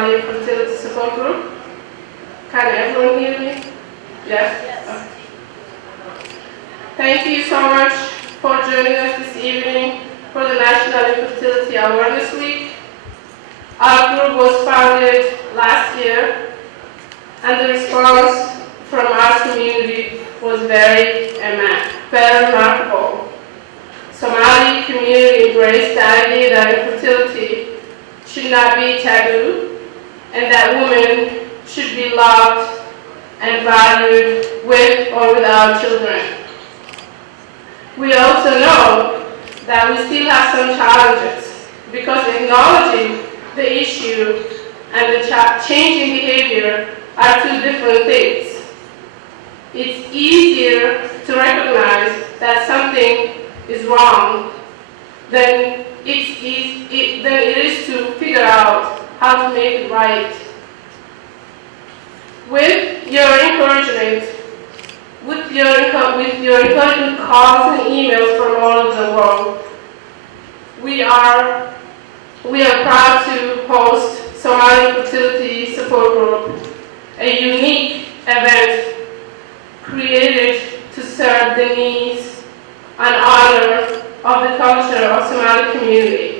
Somali Fertility Support Group. Can everyone hear me? Yes? Okay. Thank you so much for joining us this evening for the National Infertility Awareness Week. Our group was founded last year, and the response from our community was very remarkable. Somali community embraced the idea that infertility should not be taboo, and that women should be loved and valued with or without children. We also know that we still have some challenges, because acknowledging the issue and the changing behavior are two different things. It's easier to recognize that something is wrong than it is to figure out how to make it right. With your encouragement, with your encouragement calls and emails from all over the world, we are proud to host Somali Fertility Support Group, a unique event created to serve the needs and honor of the culture of Somali community.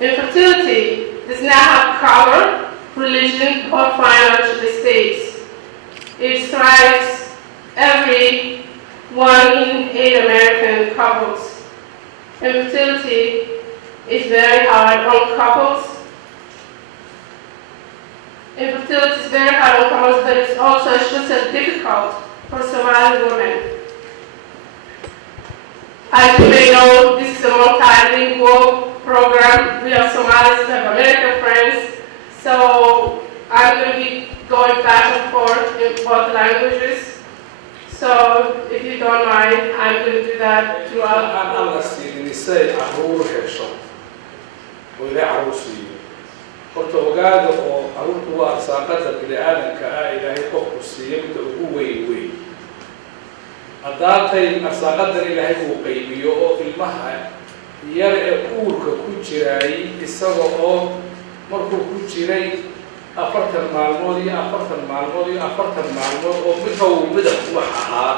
Infertility does not have color, religion, or financial stakes. It strikes every 1 in 8 American couples. Infertility is very hard on couples. Infertility is very hard on couples, but it's also especially difficult for Somali women. As you may know, this is a multilingual program. We have Somalis, we have American friends, so I'm going to be going back and forth in both languages. So if you don't mind, I'm going to do that throughout. horta ogaada oo carruurtu waa arsaaqada bini'aadanka ah ilaahay qofku siiyo midda ugu weyn haddaatay arsaaqadan ilaahay uu qaybiyo oo ilmaha yar ee uurka ku jiraayay isaga oo markuu ku jiray 40 maalmood iyo 40 maalmood iyo 40 maalmood oo midab wax ahaa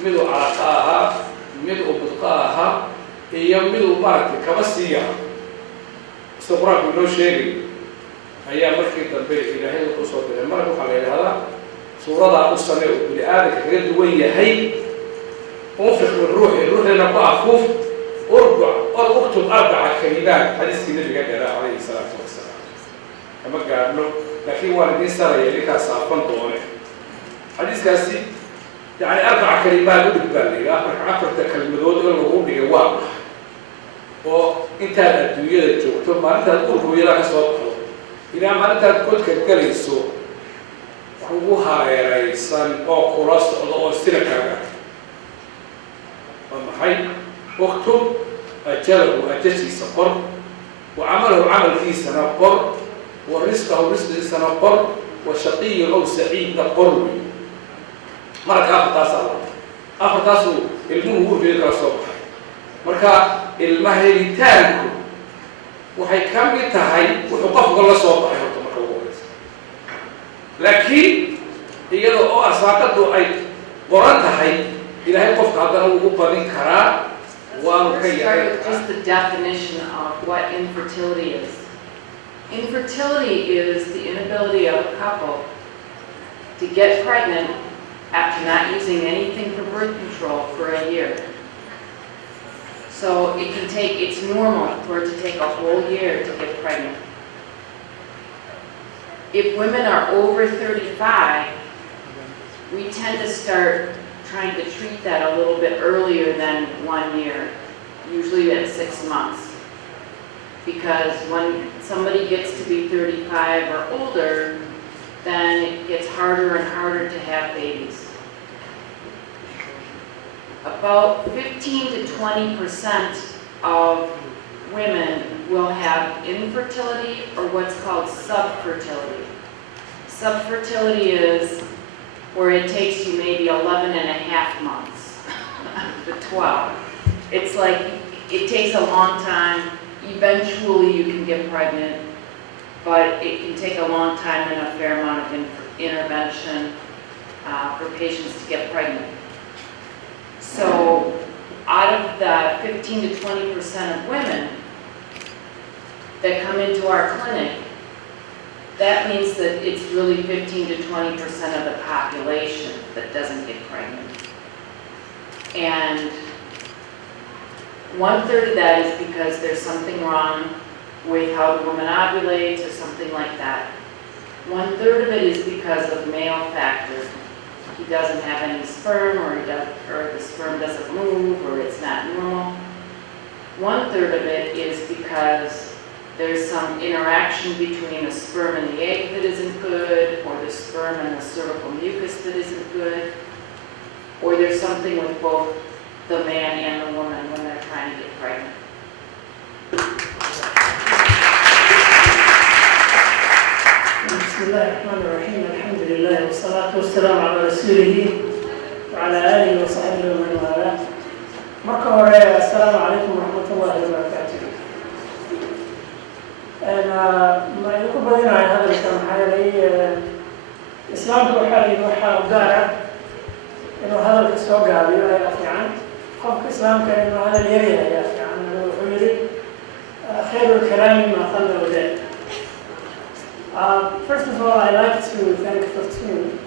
miduu calaqa ahaa miduu budqa ahaa iyo miduu maaragtay kaba siiya sida quraanku noo sheegay ayaa markii dambe ilaahay wuxuu soo diray marka waxa la yiraahdaa suurada u samee oo bini'aadamka kaga duwan yahay أنفق من روحي لنا بأخوف أكتب 4 كلمات حديث النبي عليه الصلاة والسلام كما قال له لكن والدين سارة يلي كاسافن طوله حديث كاسي يعني 4 كلمات بالبالي آخر تكلمات والوهم بجواب وأنت الدنيا تجوك ما أنت تقول ويلا كسوق إذا ما أنت تقول كالكليسو كوها يا رئيسان أو كراس أو استلكا ومحي واكتب أجله أجسي سقر وعمله عمل فيه سنقر ورزقه رزق سنقر وشقي أو سعيد نقر مرك آخر تاسو المهم في الصبح مركا المهرتان وحي كم يتهي وحقف الله صبح لكن هي لو أساقط أي قرنتهي إلهي قف قادر وقبلين كرا Just the definition of what infertility is. Infertility is the inability of a couple to get pregnant after not using anything for birth control for a year. So it's normal for it to take a whole year to get pregnant. If women are over 35, we tend to start trying to treat that a little bit earlier than 1 year, usually at 6 months. Because when somebody gets to be 35 or older, then it gets harder and harder to have babies. About 15 to 20% of women will have infertility or what's called subfertility. Subfertility is where it takes you maybe 11 and a half months to 12. It's like it takes a long time. Eventually you can get pregnant, but it can take a long time and a fair amount of intervention for patients to get pregnant. So out of the 15 to 20% of women that come into our clinic, that means that it's really 15 to 20% of the population that doesn't get pregnant. And 1/3 of that is because there's something wrong with how the woman ovulates or something like that. 1/3 of it is because of male factor. He doesn't have any sperm, or the sperm doesn't move, or it's not normal. 1/3 of it is because there's some interaction between the sperm and the egg that isn't good, or the sperm and the cervical mucus that isn't good, or there's something with both the man and the woman when they're trying to get pregnant. بسم الله الرحمن الرحيم الحمد لله والصلاة والسلام على رسوله وعلى آله وصحبه ومن والاه. marka hore السلام عليكم ورحمة الله وبركاته. ما idinku badinayo hadalka maxaa yeelay islaamka waxaa u gaar ah inuu hadalka soo gaabiyo ayaa fiican. qofka islaamka inuu hadal yaryahay ayaa fiican. wuxuu yidhi khayru lkalaami maa qalla wadaad. First of all, I'd like to thank Fortune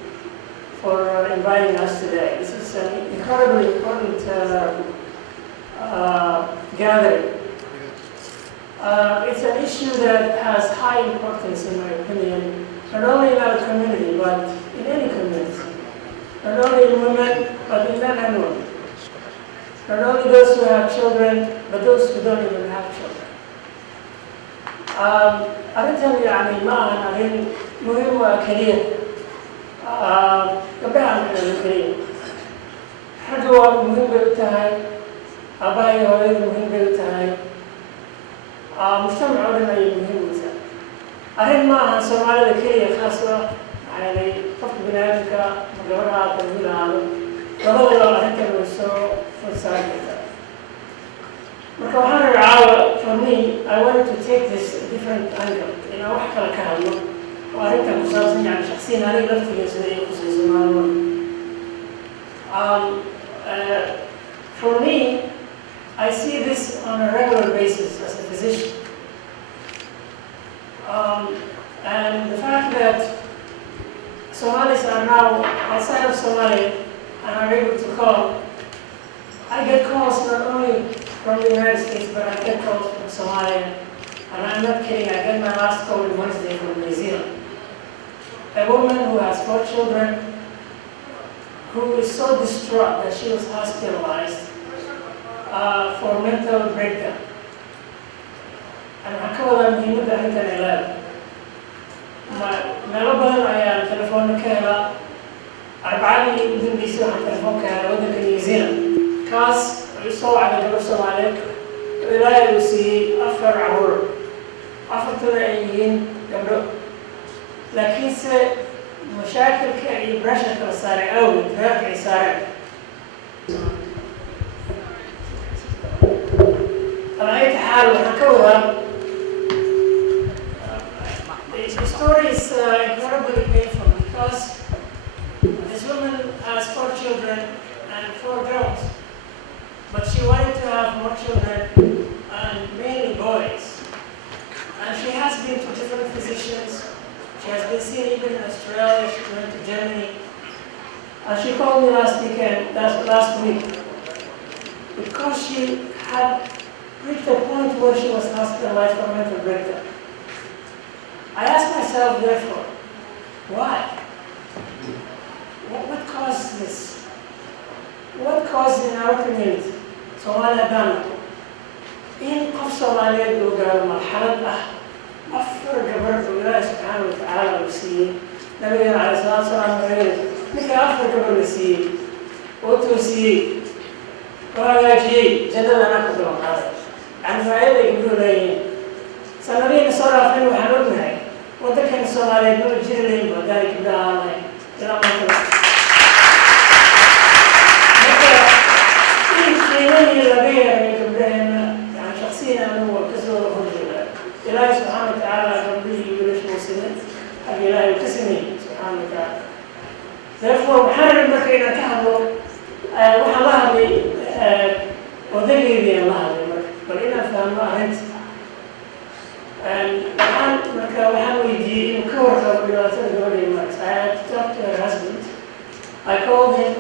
for inviting us today. This is an incredibly important gathering. It's an issue that has high importance, in my opinion, not only in our community, but in any community. Not only in women, but in men and women. Not only those who have children, but those who don't even have children. arrintan yani ma ahan arrin muhiim waa keliya gabdhaha maxaa keliya xagga waa muhiim bay u tahay, aabbaha iyo hooyada muhiim bay u tahay, mujtamac oo dhan ayay muhiim u tahay. arrin ma ahan soomaalida keliya khaas u ah, maxaa yeelay qofka bini aadamka ma gabadha aada wiil ahaado labadaba arrintan way soo fursaari kartaa. marka waxaan rabaa for me, I wanted to take this a different angle. inaan wax kale ka hadlo oo arrintan ku saabsan yani shakhsiyan aniga laftiga sida ay khusayso maalmood. For me, I see this on a regular basis as a physician. And the fact that Somalis are now outside of Somalia and are able to call, I get calls not only from the United States, but I get calls from Somalia. And I'm not kidding, I get my last call on Wednesday from New Zealand. A woman who has 4 children, who is so distraught that she was hospitalized for mental breakdown. And waxaan ka wadaa muhiimadda arrintan ay leedahay. meelo badan ayaan telefoonna ka helaa. arbacadii ugu dambeysay waxaan telefoon ka helaa waddanka New Zealand. kaas soo wacday gabar Soomaaliyeed oo ilaahay uu siiyey 4 carruur. 4tuna ay yihiin gabdho, laakiinse mashaakilka iyo brasharka la saaray awgeed reerka ay saareen. على أي حال waxaan ka wadaa the story is incredibly painful because this woman has 4 children and 4 girls. But she wanted to have more children, and mainly boys. And she has been to different physicians. She has been seen even in Australia. She went to Germany. And she called me last week, because she had reached a point where she was hospitalized for mental breakdown. I asked myself, therefore, why? What caused this? What caused in our community? Somalia dana in qof Soomaaliyeed uu gaaro marxalad ah 4 gabadh oo Ilaahay subxaanahu wa tacaala uu siiyey. nabigeena calayhi salaatu wasalaam wuxuu yidhi ninka 4 gabadh la siiyey oo toosiyey oo hagaajiyey jannada anaa ku gaban qaaday. yani faa'iida ay gabdhuhu leeyihiin. sanadihiina soo dhaafeen waxaan ognahay waddankeena Soomaaliyeed maba jiri lahayn ba haddaanay gabdhaha aan lahayn ilaa maanta. laga yaabay gabdhaheena yani shakhsiyan anigu waa kasoo horjeedaa. ilaahay subxaana wa tacaala gabdhihii Therefore, waxaan rabay marka inaan ka hadlo waxaan la hadlay odaygeydii aan la hadlay marka bal inaan fahmo arrinta waxaan weydiiyey inuu ka warqabo dhibaatada gabadhay marka. I had to talk to her husband. I called him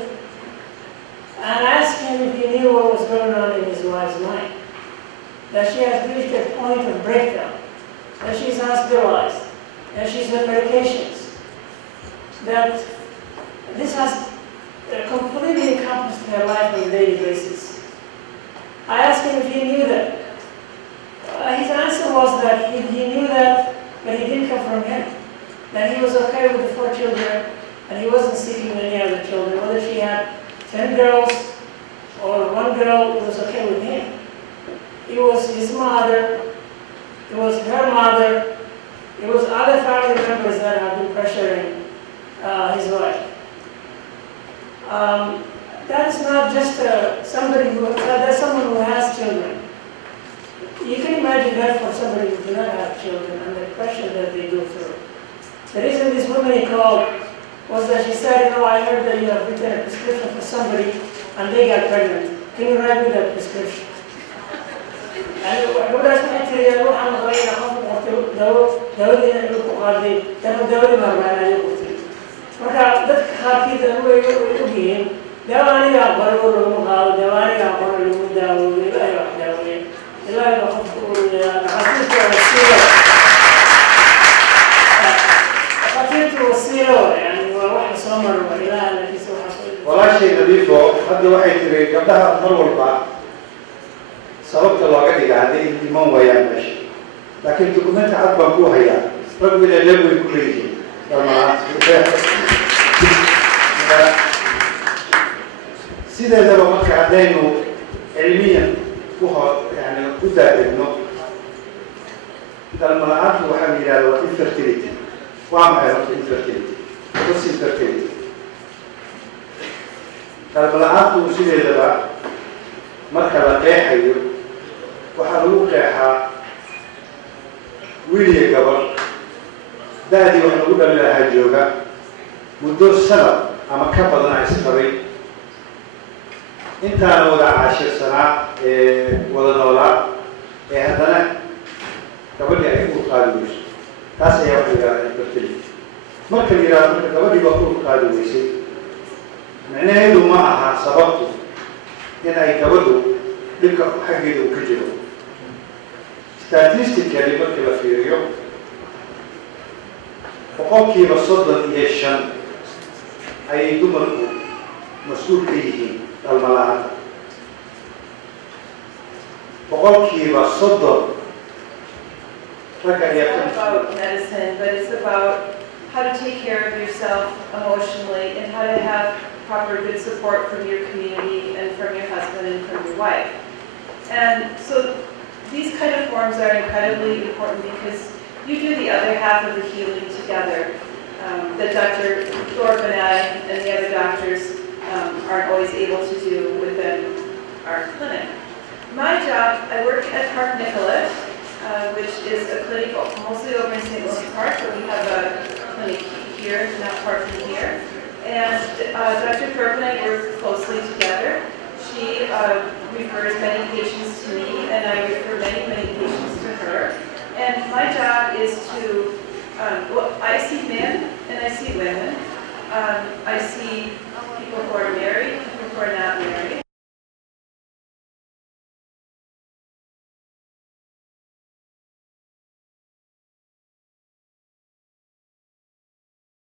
and asked him if he knew what was going on in his wife's mind. That she has reached a point of breakdown, that she's hospitalized, that she's on medications, that this has completely encompassed her life on a daily basis. I asked him if he knew that. His answer was that he knew that, but he didn't confirm him. That he was okay with the 4 children, and he wasn't seeking any other children. Whether she had 10 girls or 1 girl, it was okay with him. It was his mother, it was her mother, it was other family members that have been pressuring his wife. That is not just that's someone who has children. You can imagine that for somebody who does not have children and the pressure that they go through. The reason this woman called was that she said, I heard that you have written a prescription for somebody and they got pregnant. Can you write me that prescription? And gabadhaas waxay tiri waxaan maqlay inaan qof qortay dawadiina inuu ku qaaday dawadii marmaan ayay qortay. Marka dadka qaarkiid way ogyihiin dawa anigaa qoray oo lagu qaado, dawa anigaa qoray lagu daawoodo, ilaahay wax daaweeye. ilaahay baa qofka dhakhaatiirta wasiilo yani waa wax la soo maro ilaaha laakiinse waxaa walaashay nadiifo hadda waxay tiri gabdhaha mar walba sababta looga dhiga hadday iman waayaan meesha laakiin dukumenta cad baan ku hayaa raggu inay leeb way ku leeyihiin sideedaba marka haddaynu cilmiyan yani ku daadegno dhalma la-aantu waxaa la yidhahda waa infertility. waa maxay horta infertility? what's infertility? dhalma la-aantu sideedaba marka la qeexayo waxaa lagu qeexaa wiil iyo gabar da-dii wax lagu dhali lahaa jooga muddo sanad ama ka badan ay isqabay intaana wada caashirsanaa wada noolaa haddana gabadhii ay uur qaadi weyso. taas ayaa waxa la yidhahdaa infertility. marka la yidhahdo marka gabadhii baa uur qaadi weysay micnaheedu ma aha sababtu in ay gabadhu dhibka xaggeeda uu ka jiro. statistically markii la fiiriyo 35% ayay dumarku mas-uul ka yihiin dhalma la-aanta. 30% ragga ayaa ka about medicine, but it's about how to take care of yourself emotionally and how to have proper good support from your community and from your husband and from your wife. And so these kind of forms are incredibly important because you do the other half of the healing together that Dr. Thorpe and I and the other doctors aren't always able to do within our clinic. My job, I work at Park Nicollet, which is a clinic mostly over in St. Louis Park, but we have a clinic here, not far from here. And Dr. Thorpe and I work closely together. She refers many patients to me, and I refer many patients to her. And my job is to, I see men and I see women. I see people who are married, people who are not married.